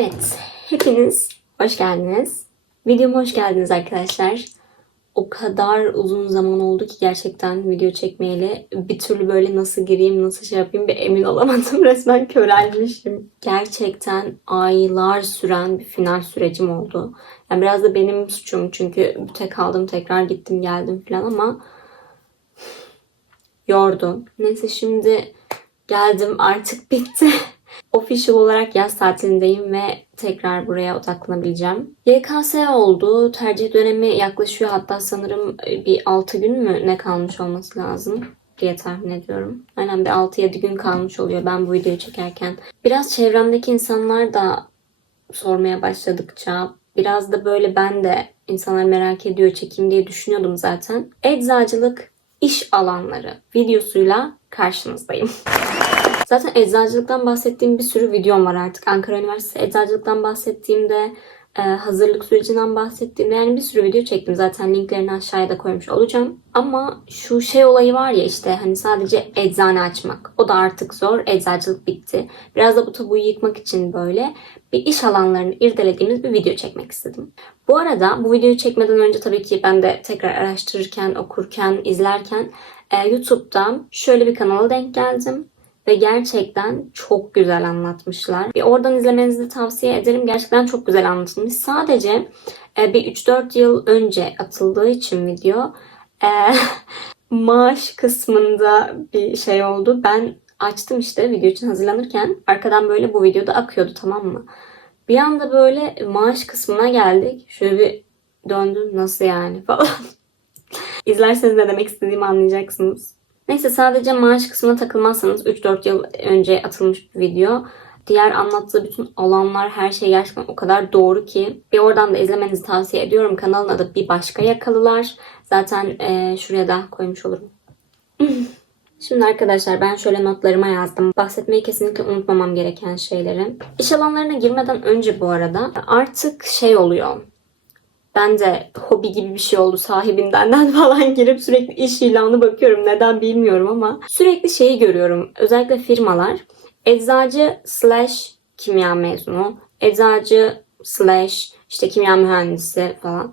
Evet, hepiniz hoş geldiniz. Videoma hoş geldiniz arkadaşlar. O kadar uzun zaman oldu ki gerçekten video çekmeyeli. Bir türlü böyle nasıl gireyim, nasıl şey yapayım bir emin olamadım. Resmen körelmişim. Gerçekten aylar süren bir final sürecim oldu. Yani biraz da benim suçum çünkü tek kaldım tekrar gittim geldim falan ama yordu. Neyse şimdi geldim artık bitti. Official olarak yaz tatilindeyim ve tekrar buraya odaklanabileceğim. YKS oldu. Tercih dönemi yaklaşıyor. Hatta sanırım bir 6 gün mü ne kalmış olması lazım diye tahmin ediyorum. Aynen bir 6-7 gün kalmış oluyor ben bu videoyu çekerken. Biraz çevremdeki insanlar da sormaya başladıkça biraz da böyle ben de insanlar merak ediyor çekeyim diye düşünüyordum zaten. Eczacılık iş alanları videosuyla karşınızdayım. Zaten eczacılıktan bahsettiğim bir sürü videom var artık. Ankara Üniversitesi eczacılıktan bahsettiğimde, e, hazırlık sürecinden bahsettiğimde yani bir sürü video çektim. Zaten linklerini aşağıya da koymuş olacağım. Ama şu şey olayı var ya işte hani sadece eczane açmak. O da artık zor. Eczacılık bitti. Biraz da bu tabuyu yıkmak için böyle bir iş alanlarını irdelediğimiz bir video çekmek istedim. Bu arada bu videoyu çekmeden önce tabii ki ben de tekrar araştırırken, okurken, izlerken e, YouTube'da şöyle bir kanala denk geldim. Ve gerçekten çok güzel anlatmışlar. Bir oradan izlemenizi tavsiye ederim. Gerçekten çok güzel anlatılmış. Sadece e, bir 3-4 yıl önce atıldığı için video e, maaş kısmında bir şey oldu. Ben açtım işte video için hazırlanırken. Arkadan böyle bu videoda akıyordu tamam mı? Bir anda böyle maaş kısmına geldik. Şöyle bir döndüm nasıl yani falan. İzlerseniz ne demek istediğimi anlayacaksınız. Neyse sadece maaş kısmına takılmazsanız 3-4 yıl önce atılmış bir video. Diğer anlattığı bütün alanlar her şey gerçekten o kadar doğru ki. Bir oradan da izlemenizi tavsiye ediyorum. Kanalın adı Bir Başka Yakalılar. Zaten e, şuraya da koymuş olurum. Şimdi arkadaşlar ben şöyle notlarıma yazdım. Bahsetmeyi kesinlikle unutmamam gereken şeyleri. İş alanlarına girmeden önce bu arada artık şey oluyor ben de hobi gibi bir şey oldu sahibinden falan girip sürekli iş ilanı bakıyorum. Neden bilmiyorum ama sürekli şeyi görüyorum. Özellikle firmalar eczacı slash kimya mezunu, eczacı slash işte kimya mühendisi falan.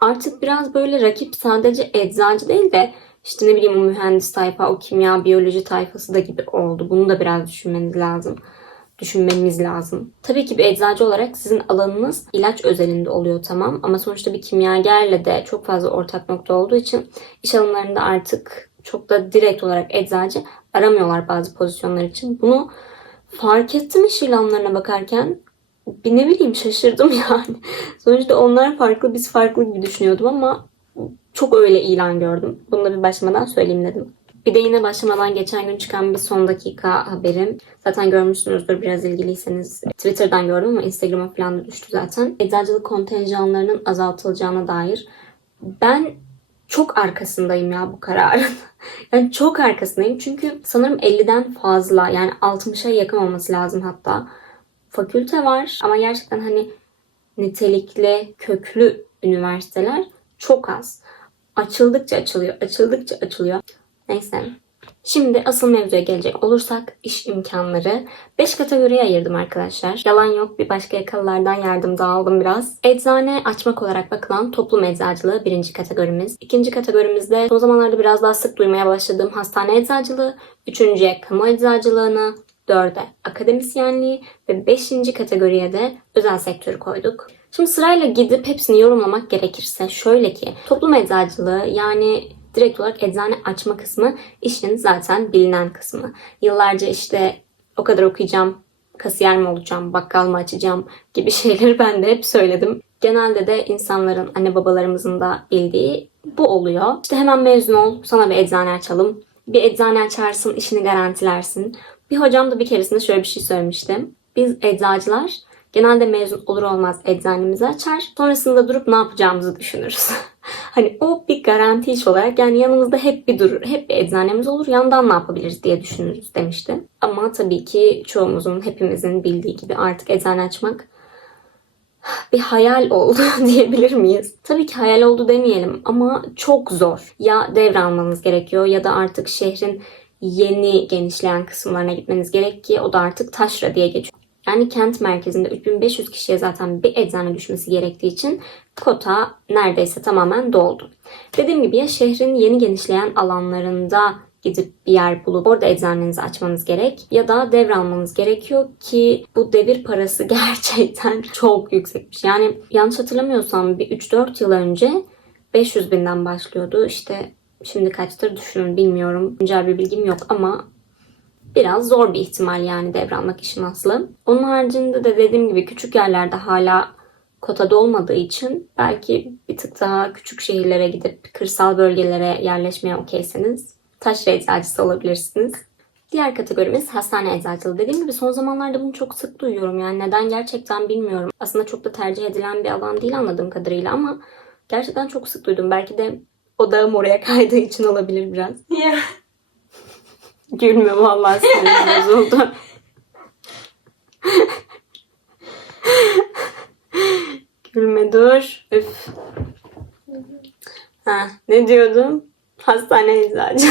Artık biraz böyle rakip sadece eczacı değil de işte ne bileyim o mühendis tayfa, o kimya, biyoloji tayfası da gibi oldu. Bunu da biraz düşünmeniz lazım düşünmemiz lazım. Tabii ki bir eczacı olarak sizin alanınız ilaç özelinde oluyor tamam ama sonuçta bir kimyagerle de çok fazla ortak nokta olduğu için iş alanlarında artık çok da direkt olarak eczacı aramıyorlar bazı pozisyonlar için. Bunu fark ettim iş ilanlarına bakarken bir ne bileyim şaşırdım yani. Sonuçta onlar farklı biz farklı gibi düşünüyordum ama çok öyle ilan gördüm. Bunu da bir başlamadan söyleyeyim dedim. Bir de yine başlamadan geçen gün çıkan bir son dakika haberim. Zaten görmüşsünüzdür biraz ilgiliyseniz. Twitter'dan gördüm ama Instagram'a falan da düştü zaten. Eczacılık kontenjanlarının azaltılacağına dair. Ben çok arkasındayım ya bu kararın. yani çok arkasındayım çünkü sanırım 50'den fazla yani 60'a yakın olması lazım hatta. Fakülte var ama gerçekten hani nitelikli, köklü üniversiteler çok az. Açıldıkça açılıyor, açıldıkça açılıyor. Neyse. Şimdi asıl mevzuya gelecek olursak iş imkanları. 5 kategoriye ayırdım arkadaşlar. Yalan yok bir başka yakalılardan yardım da aldım biraz. Eczane açmak olarak bakılan toplum eczacılığı birinci kategorimiz. İkinci kategorimizde son zamanlarda biraz daha sık duymaya başladığım hastane eczacılığı. Üçüncüye kamu eczacılığını. Dörde akademisyenliği ve beşinci kategoriye de özel sektörü koyduk. Şimdi sırayla gidip hepsini yorumlamak gerekirse şöyle ki toplum eczacılığı yani direkt olarak eczane açma kısmı işin zaten bilinen kısmı. Yıllarca işte o kadar okuyacağım, kasiyer mi olacağım, bakkal mı açacağım gibi şeyleri ben de hep söyledim. Genelde de insanların, anne babalarımızın da bildiği bu oluyor. İşte hemen mezun ol, sana bir eczane açalım. Bir eczane açarsın, işini garantilersin. Bir hocam da bir keresinde şöyle bir şey söylemişti. Biz eczacılar genelde mezun olur olmaz eczanemizi açar. Sonrasında durup ne yapacağımızı düşünürüz. Hani o bir garanti iş olarak yani yanımızda hep bir durur. Hep bir eczanemiz olur. Yandan ne yapabiliriz diye düşünürüz demişti. Ama tabii ki çoğumuzun, hepimizin bildiği gibi artık eczane açmak bir hayal oldu diyebilir miyiz? Tabii ki hayal oldu demeyelim ama çok zor. Ya devralmanız gerekiyor ya da artık şehrin yeni genişleyen kısımlarına gitmeniz gerek ki o da artık taşra diye geçiyor. Yani kent merkezinde 3500 kişiye zaten bir eczane düşmesi gerektiği için kota neredeyse tamamen doldu. Dediğim gibi ya şehrin yeni genişleyen alanlarında gidip bir yer bulup orada eczanenizi açmanız gerek ya da devralmanız gerekiyor ki bu devir parası gerçekten çok yüksekmiş. Yani yanlış hatırlamıyorsam bir 3-4 yıl önce 500 binden başlıyordu. İşte şimdi kaçtır düşünün bilmiyorum. Güncel bir bilgim yok ama biraz zor bir ihtimal yani devralmak işin aslı. Onun haricinde de dediğim gibi küçük yerlerde hala kotada olmadığı için belki bir tık daha küçük şehirlere gidip kırsal bölgelere yerleşmeye okeyseniz taşra eczacısı olabilirsiniz. Diğer kategorimiz hastane eczacılığı. Dediğim gibi son zamanlarda bunu çok sık duyuyorum. Yani neden gerçekten bilmiyorum. Aslında çok da tercih edilen bir alan değil anladığım kadarıyla ama gerçekten çok sık duydum. Belki de odağım oraya kaydığı için olabilir biraz. Ya. Gülme vallahi sinirim bozuldu. Gülme dur. Üf. Ha, ne diyordum? Hastane eczacı.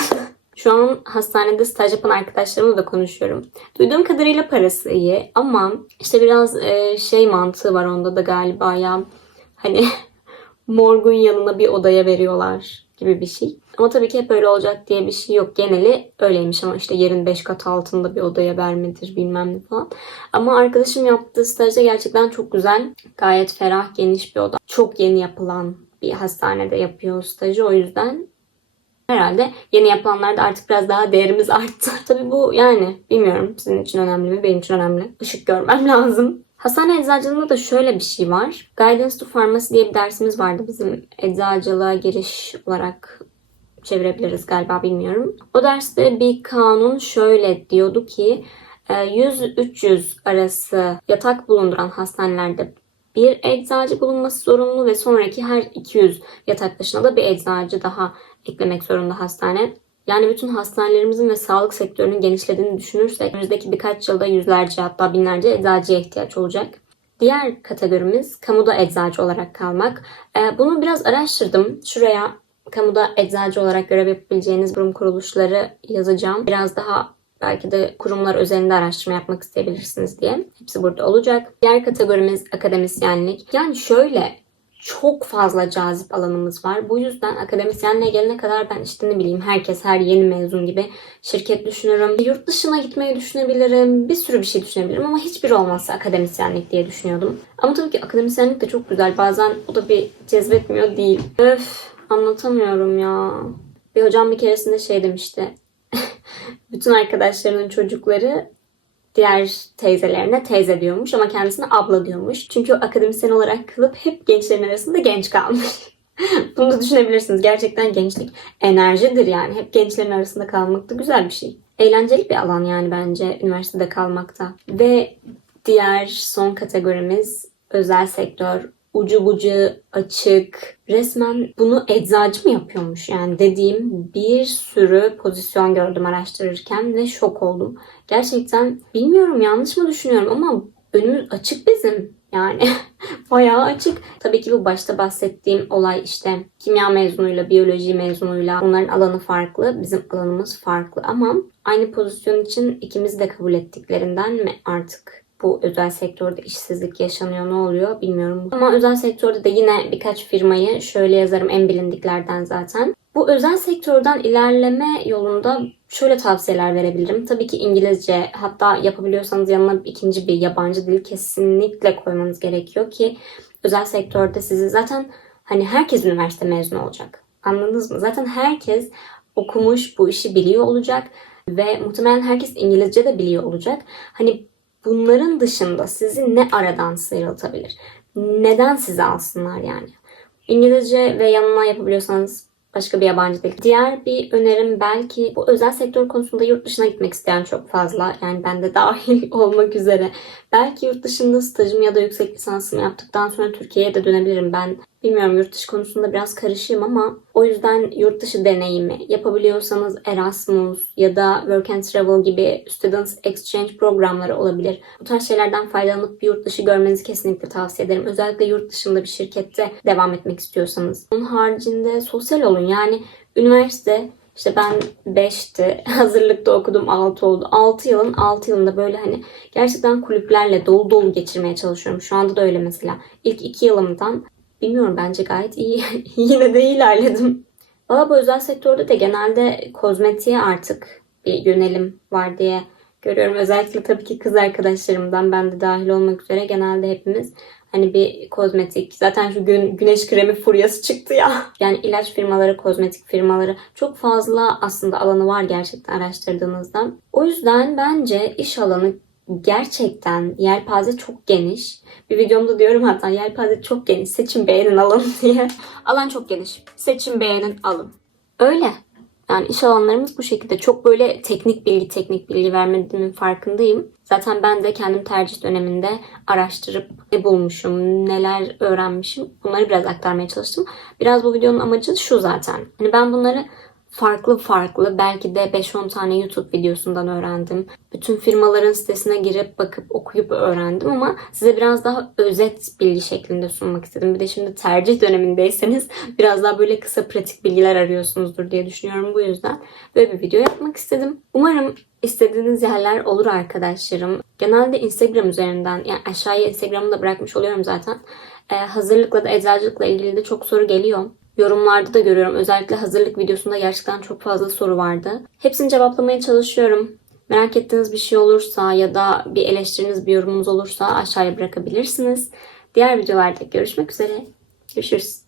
Şu an hastanede staj yapan arkadaşlarımla da konuşuyorum. Duyduğum kadarıyla parası iyi ama işte biraz e, şey mantığı var onda da galiba ya. Hani morgun yanına bir odaya veriyorlar gibi bir şey. Ama tabii ki hep öyle olacak diye bir şey yok. Geneli öyleymiş ama işte yerin 5 kat altında bir odaya vermedir bilmem ne falan. Ama arkadaşım yaptığı stajda gerçekten çok güzel. Gayet ferah, geniş bir oda. Çok yeni yapılan bir hastanede yapıyor stajı. O yüzden herhalde yeni yapılanlarda artık biraz daha değerimiz arttı. tabii bu yani bilmiyorum sizin için önemli mi? Benim için önemli. Işık görmem lazım. Hastane eczacılığında da şöyle bir şey var. Guidance to Pharmacy diye bir dersimiz vardı bizim eczacılığa giriş olarak çevirebiliriz galiba bilmiyorum. O derste bir kanun şöyle diyordu ki 100-300 arası yatak bulunduran hastanelerde bir eczacı bulunması zorunlu ve sonraki her 200 yatak başına da bir eczacı daha eklemek zorunda hastane. Yani bütün hastanelerimizin ve sağlık sektörünün genişlediğini düşünürsek önümüzdeki birkaç yılda yüzlerce hatta binlerce eczacıya ihtiyaç olacak. Diğer kategorimiz kamuda eczacı olarak kalmak. Ee, Bunu biraz araştırdım. Şuraya kamuda eczacı olarak görev yapabileceğiniz kurum kuruluşları yazacağım. Biraz daha belki de kurumlar özelinde araştırma yapmak isteyebilirsiniz diye. Hepsi burada olacak. Diğer kategorimiz akademisyenlik. Yani şöyle çok fazla cazip alanımız var. Bu yüzden akademisyenliğe gelene kadar ben işte ne bileyim herkes her yeni mezun gibi şirket düşünürüm. Yurt dışına gitmeyi düşünebilirim. Bir sürü bir şey düşünebilirim ama hiçbir olmazsa akademisyenlik diye düşünüyordum. Ama tabii ki akademisyenlik de çok güzel. Bazen o da bir cezbetmiyor değil. Öf anlatamıyorum ya. Bir hocam bir keresinde şey demişti. Bütün arkadaşlarının çocukları diğer teyzelerine teyze diyormuş ama kendisine abla diyormuş. Çünkü o akademisyen olarak kılıp hep gençlerin arasında genç kalmış. Bunu da düşünebilirsiniz. Gerçekten gençlik enerjidir yani. Hep gençlerin arasında kalmak da güzel bir şey. Eğlenceli bir alan yani bence üniversitede kalmakta. Ve diğer son kategorimiz özel sektör. Ucu bucu açık. Resmen bunu eczacı mı yapıyormuş? Yani dediğim bir sürü pozisyon gördüm araştırırken ve şok oldum. Gerçekten bilmiyorum yanlış mı düşünüyorum ama önümüz açık bizim. Yani bayağı açık. Tabii ki bu başta bahsettiğim olay işte kimya mezunuyla, biyoloji mezunuyla onların alanı farklı, bizim alanımız farklı ama aynı pozisyon için ikimizi de kabul ettiklerinden mi artık bu özel sektörde işsizlik yaşanıyor ne oluyor bilmiyorum. Ama özel sektörde de yine birkaç firmayı şöyle yazarım en bilindiklerden zaten. Bu özel sektörden ilerleme yolunda şöyle tavsiyeler verebilirim. Tabii ki İngilizce hatta yapabiliyorsanız yanına ikinci bir yabancı dil kesinlikle koymanız gerekiyor ki özel sektörde sizi zaten hani herkes üniversite mezunu olacak. Anladınız mı? Zaten herkes okumuş, bu işi biliyor olacak ve muhtemelen herkes İngilizce de biliyor olacak. Hani bunların dışında sizi ne aradan sıyrıltabilir? Neden sizi alsınlar yani? İngilizce ve yanına yapabiliyorsanız başka bir yabancı dil. Diğer bir önerim belki bu özel sektör konusunda yurt dışına gitmek isteyen çok fazla. Yani ben de dahil olmak üzere. Belki yurt dışında stajım ya da yüksek lisansımı yaptıktan sonra Türkiye'ye de dönebilirim. Ben bilmiyorum yurt dışı konusunda biraz karışığım ama o yüzden yurt dışı deneyimi yapabiliyorsanız Erasmus ya da Work and Travel gibi Students Exchange programları olabilir. Bu tarz şeylerden faydalanıp bir yurt dışı görmenizi kesinlikle tavsiye ederim. Özellikle yurt dışında bir şirkette devam etmek istiyorsanız. Onun haricinde sosyal olun. Yani üniversite İşte ben 5'ti. Hazırlıkta okudum 6 oldu. 6 yılın 6 yılında böyle hani gerçekten kulüplerle dolu dolu geçirmeye çalışıyorum. Şu anda da öyle mesela. İlk 2 yılımdan bilmiyorum bence gayet iyi. Yine de iyi ilerledim. Valla bu özel sektörde de genelde kozmetiğe artık bir yönelim var diye görüyorum. Özellikle tabii ki kız arkadaşlarımdan ben de dahil olmak üzere genelde hepimiz hani bir kozmetik zaten şu gün güneş kremi furyası çıktı ya. Yani ilaç firmaları, kozmetik firmaları çok fazla aslında alanı var gerçekten araştırdığınızda. O yüzden bence iş alanı gerçekten yelpaze çok geniş. Bir videomda diyorum hatta yelpaze çok geniş. Seçin beğenin alın diye. Alan çok geniş. Seçin beğenin alın. Öyle. Yani iş alanlarımız bu şekilde. Çok böyle teknik bilgi, teknik bilgi vermediğimin farkındayım. Zaten ben de kendim tercih döneminde araştırıp ne bulmuşum, neler öğrenmişim bunları biraz aktarmaya çalıştım. Biraz bu videonun amacı şu zaten. Hani ben bunları farklı farklı belki de 5-10 tane YouTube videosundan öğrendim. Bütün firmaların sitesine girip bakıp okuyup öğrendim ama size biraz daha özet bilgi şeklinde sunmak istedim. Bir de şimdi tercih dönemindeyseniz biraz daha böyle kısa pratik bilgiler arıyorsunuzdur diye düşünüyorum bu yüzden. Böyle bir video yapmak istedim. Umarım istediğiniz yerler olur arkadaşlarım. Genelde Instagram üzerinden yani aşağıya Instagram'ı da bırakmış oluyorum zaten. Ee, hazırlıkla da eczacılıkla ilgili de çok soru geliyor. Yorumlarda da görüyorum. Özellikle hazırlık videosunda gerçekten çok fazla soru vardı. Hepsini cevaplamaya çalışıyorum. Merak ettiğiniz bir şey olursa ya da bir eleştiriniz, bir yorumunuz olursa aşağıya bırakabilirsiniz. Diğer videolarda görüşmek üzere. Görüşürüz.